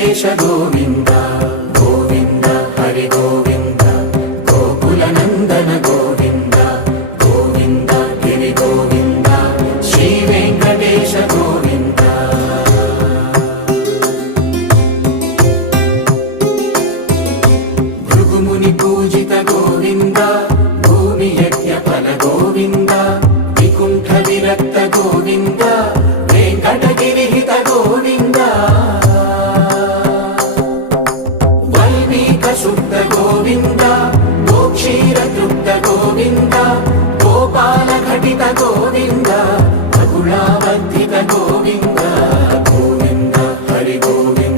వెంకటేశ గోవింద గోవింద హరి గోవింద గోకుల నందన గోవింద గోవింద గిరి గోవింద శ్రీ వెంకటేశ గోవింద భృగుముని పూజిత గోవింద భూమి యజ్ఞ ఫల గోవింద వికుంఠ విరక్త గోవింద వెంకటగిరిహిత గోవింద వల్మీక శుద్ధ గోవింద గోక్షీర తృప్త గోవింద గోపాల ఘటిత గోవింద